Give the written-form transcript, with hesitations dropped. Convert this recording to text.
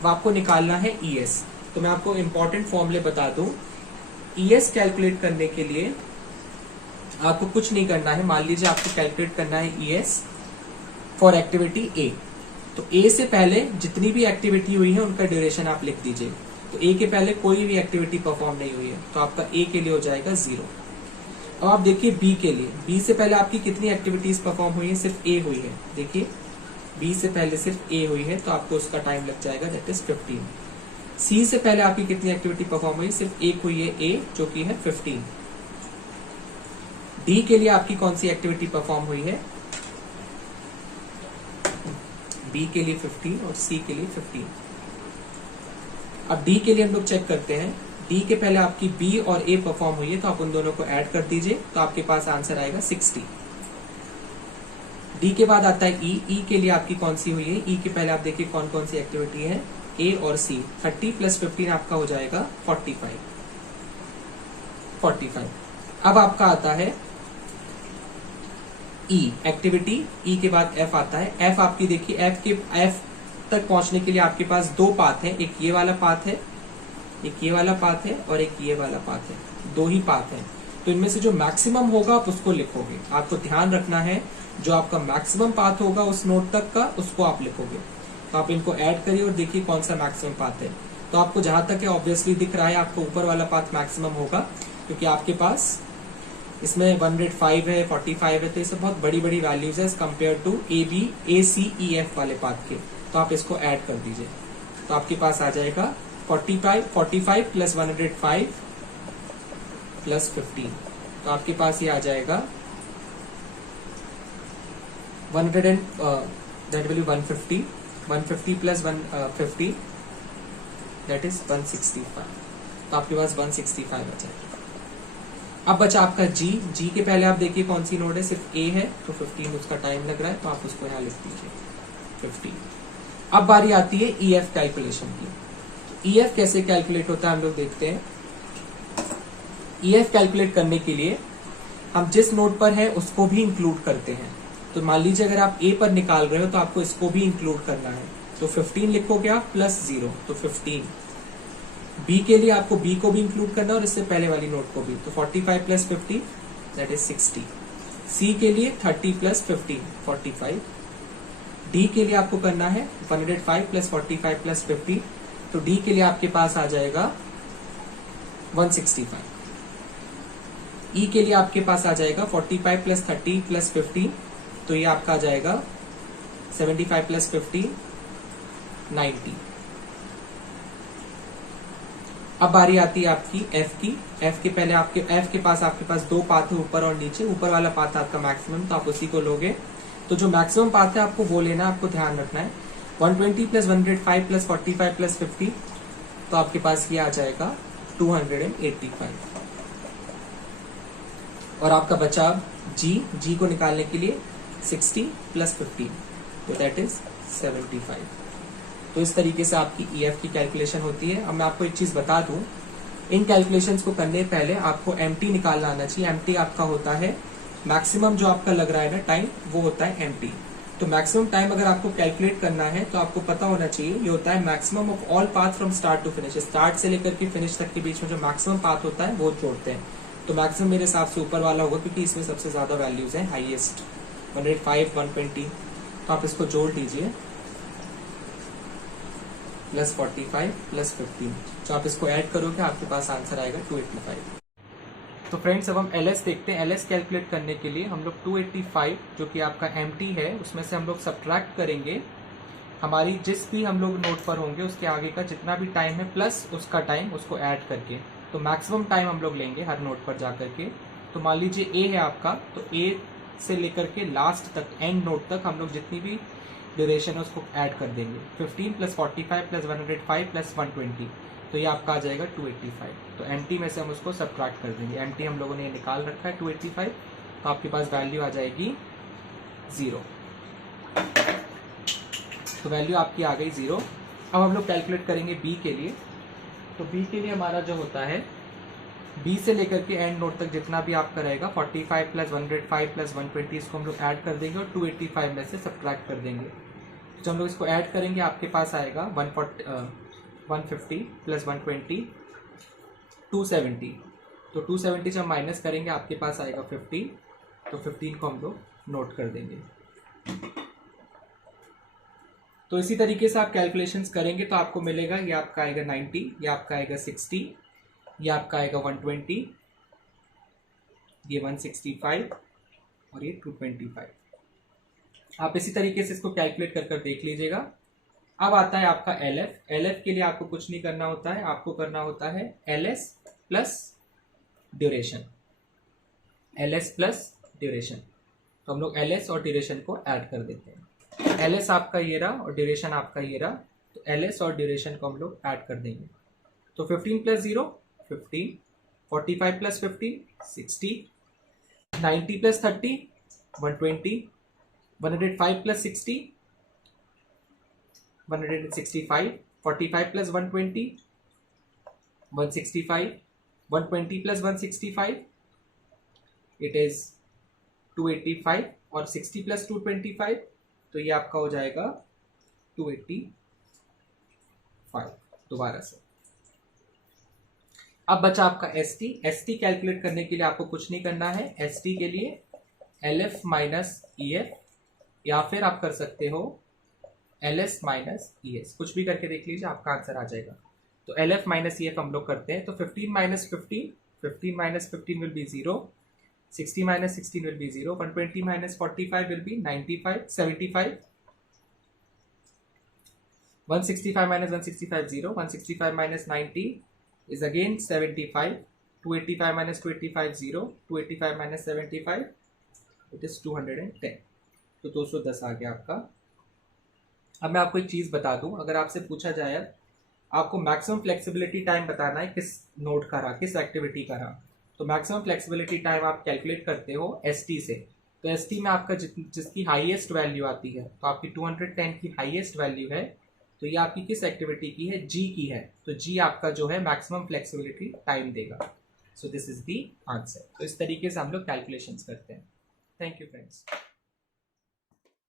अब आपको निकालना है ईएस। तो मैं आपको इंपॉर्टेंट फॉर्मूले बता दूं। ईएस कैलकुलेट करने के लिए आपको कुछ नहीं करना है। मान लीजिए आपको कैलकुलेट करना है ईएस फॉर एक्टिविटी ए। तो ए से पहले जितनी भी एक्टिविटी हुई है उनका ड्यूरेशन आप लिख दीजिए। तो ए के पहले कोई भी एक्टिविटी परफॉर्म नहीं हुई है, तो आपका ए के लिए हो जाएगा 0। अब आप देखिए बी के लिए। बी से पहले आपकी कितनी एक्टिविटीज परफॉर्म हुई है? सिर्फ ए हुई है। देखिए बी से पहले सिर्फ ए हुई है, तो आपको उसका टाइम लग जाएगा, दैट इज 15। सी से पहले आपकी कितनी एक्टिविटी परफॉर्म हुई? सिर्फ एक हुई है, ए, जो कि है 15। डी के लिए आपकी कौन सी एक्टिविटी परफॉर्म हुई है? बी के लिए 15 और सी के लिए 15। अब डी के लिए हम लोग चेक करते हैं। डी के पहले आपकी बी और ए परफॉर्म हुई है, तो आप उन दोनों को ऐड कर दीजिए, तो आपके पास आंसर आएगा 60। डी के बाद आता है ई। ई के लिए आपकी कौन सी हुई है? ई के पहले आप देखिए कौन कौन सी एक्टिविटी है, ए और सी। 30 प्लस 15 आपका हो जाएगा 45। अब आपका आता है ई एक्टिविटी। ई के बाद एफ आता है। एफ आपकी देखिए एफ तक पहुंचने के लिए आपके पास दो पाथ है। एक ये वाला पाथ है, एक ये वाला पाथ है और एक ये वाला पाथ है। दो ही पाथ है, तो इनमें से जो मैक्सिमम होगा आप उसको लिखोगे। आपको ध्यान रखना है, जो आपका मैक्सिमम पाथ होगा उस नोड तक का, उसको आप लिखोगे। तो आप इनको ऐड करिए और देखिए कौन सा मैक्सिमम पाथ है। तो आपको जहां तक है ऑब्वियसली दिख रहा है, आपको ऊपर वाला पाथ मैक्सिमम होगा, क्योंकि आपके पास इसमें 105 है, 45 है, तो ये सब बहुत बड़ी बड़ी वैल्यूज है compare to A B A C E F वाले पाथ के। तो आप इसको ऐड कर दीजिए, तो आपके पास आ जाएगा 45 प्लस 105 प्लस 15। तो आपके पास ये आ जाएगा 150 प्लस 150 दैट इज 165। तो आपके पास 165 आ जाएगा। अब बचा आपका जी। जी के पहले आप देखिए कौन सी नोड है, सिर्फ ए है, तो 15 उसका टाइम लग रहा है, तो आप उसको यहाँ लिख दीजिए 15। अब बारी आती है ई एफ कैलकुलेशन की। ई एफ कैसे कैलकुलेट होता है हम लोग देखते हैं। ई एफ कैलकुलेट करने के लिए हम जिस नोड पर है उसको भी इंक्लूड करते हैं। तो मान लीजिए अगर आप ए पर निकाल रहे हो तो आपको इसको भी इंक्लूड करना है। तो 15 लिखोगे आप प्लस 0, तो 15। बी के लिए आपको बी को भी इंक्लूड करना है और इससे पहले वाली नोट को भी, तो 45 प्लस 50 दैट इज 60। सी के लिए 30 प्लस 15 45। डी के लिए आपको करना है 105 प्लस 45 प्लस 50, तो डी के लिए आपके पास आ जाएगा 165। ई के लिए आपके पास आ जाएगा 45 प्लस 30 प्लस 50, तो ये आपका आ जाएगा 75 प्लस 50 90। अब बारी आती है आपकी एफ की। एफ के पहले एफ के पास आपके पास दो पाथ है, ऊपर और नीचे। ऊपर वाला पाथ आपका मैक्सिमम, तो आप उसी को लोगे। तो जो मैक्सिमम पाथ है आपको वो लेना, आपको ध्यान रखना है। 120 प्लस 105 प्लस 45 प्लस 50, तो आपके पास ये आ जाएगा 285। और आपका बचा जी। जी को निकालने के लिए 60 प्लस 15, तो दैट इज 75। तो इस तरीके से आपकी ईएफ की कैलकुलेशन होती है। अब मैं आपको एक चीज बता दूं, इन कैलकुलेशंस को करने पहले आपको एमटी निकालना आना चाहिए। एमटी आपका होता है मैक्सिमम, जो आपका लग रहा है ना टाइम, वो होता है एमटी। तो मैक्सिमम टाइम अगर आपको कैलकुलेट करना है तो आपको पता होना चाहिए, ये होता है maximum of all path from start to finish. Start से लेकर के फिनिश तक के बीच में जो मैक्सिमम पाथ होता है वो जोड़ते हैं। तो मैक्सिमम मेरे हिसाब से ऊपर वाला होगा, क्योंकि इसमें सबसे ज्यादा वैल्यूज है, हाईएस्ट 105 120। तो आप इसको जोड़ लीजिए, प्लस 45 प्लस 15। तो आप इसको ऐड करोगे आपके पास आंसर आएगा 285। तो फ्रेंड्स अब हम एलएस देखते हैं। एलएस कैलकुलेट करने के लिए हम लोग 285 जो कि आपका एमटी है, उसमें से हम लोग सब्ट्रैक्ट करेंगे हमारी जिस भी हम लोग नोट पर होंगे उसके आगे का जितना भी टाइम है प्लस उसका टाइम, उसको ऐड करके। तो मैक्सिमम टाइम हम लोग लेंगे हर नोट पर जाकर के। तो मान लीजिए ए है आपका, तो ए से लेकर के लास्ट तक, एंड नोट तक हम लोग जितनी भी ड्यूरेशन है उसको ऐड कर देंगे। 15 प्लस 45 प्लस 105 प्लस 120, तो ये आपका आ जाएगा 285। तो एमटी में से हम उसको सब्ट्रैक्ट कर देंगे। एमटी हम लोगों ने निकाल रखा है 285, तो आपके पास वैल्यू आ जाएगी 0। तो वैल्यू आपकी आ गई 0। अब हम लोग कैलकुलेट करेंगे बी के लिए। तो बी के लिए हमारा जो होता है, बी से लेकर के एंड नोट तक जितना भी आपका रहेगा 45 प्लस 105 प्लस 120, इसको हम लोग ऐड कर देंगे और 285 में से सब्ट्रैक्ट कर देंगे। जब हम लोग इसको ऐड करेंगे आपके पास आएगा 150 प्लस 120 270। तो 270 जब माइनस करेंगे आपके पास आएगा 15, तो 15 को हम लोग नोट कर देंगे। तो इसी तरीके से आप कैलकुलेशंस करेंगे तो आपको मिलेगा ये आपका आएगा 90, ये आपका आएगा 60, ये आपका आएगा 120, ये 165 और ये 225। आप इसी तरीके से इसको कैलकुलेट कर देख लीजिएगा। अब आता है आपका LF। LF के लिए आपको कुछ नहीं करना होता है, आपको करना होता है LS plus duration, LS plus duration. तो हम लोग LS और ड्यूरेशन को ऐड कर देते हैं। LS आपका ये रहा और ड्यूरेशन आपका ये रहा, तो LS और ड्यूरेशन को हम लोग ऐड कर देंगे। तो 15 plus 0 15, 45 plus 15 60, 90 plus 30 120, 105 plus 60 165, 45 plus 120 165, 120 plus 165 it is 285 और 60 प्लस 225 तो ये आपका हो जाएगा 285। दोबारा से अब बचा आपका ST। ST कैलकुलेट करने के लिए आपको कुछ नहीं करना है। ST के लिए LF माइनस EF या फिर आप कर सकते हो LS माइनस ES, कुछ भी करके देख लीजिए, आपका आंसर आ जाएगा। तो LF माइनस EF हम लोग करते हैं। तो 15 minus 15, 15 minus 15 will be 0, 60 minus 16 will be 0, 120 minus 45 will be 95, 75, 165 minus 165 0, 165 minus 90 is again 75, 285 minus 285 0, 285 minus 75 it is 210। तो 210 आ गया आपका। अब मैं आपको एक चीज़ बता दूं, अगर आपसे पूछा जाए आपको मैक्सिमम फ्लेक्सिबिलिटी टाइम बताना है किस नोड का रहा, किस एक्टिविटी का रहा, तो मैक्सिमम फ्लेक्सिबिलिटी टाइम आप कैलकुलेट करते हो ST से। तो ST में आपका जिसकी हाईएस्ट वैल्यू आती है, तो आपकी 210 की हाईएस्ट वैल्यू है, तो ये आपकी किस एक्टिविटी की है, G की है। तो G आपका जो है मैक्सिमम फ्लेक्सिबिलिटी टाइम देगा। So this is the answer. तो इस तरीके से हम लोग कैलकुलेशंस करते हैं। Thank you friends.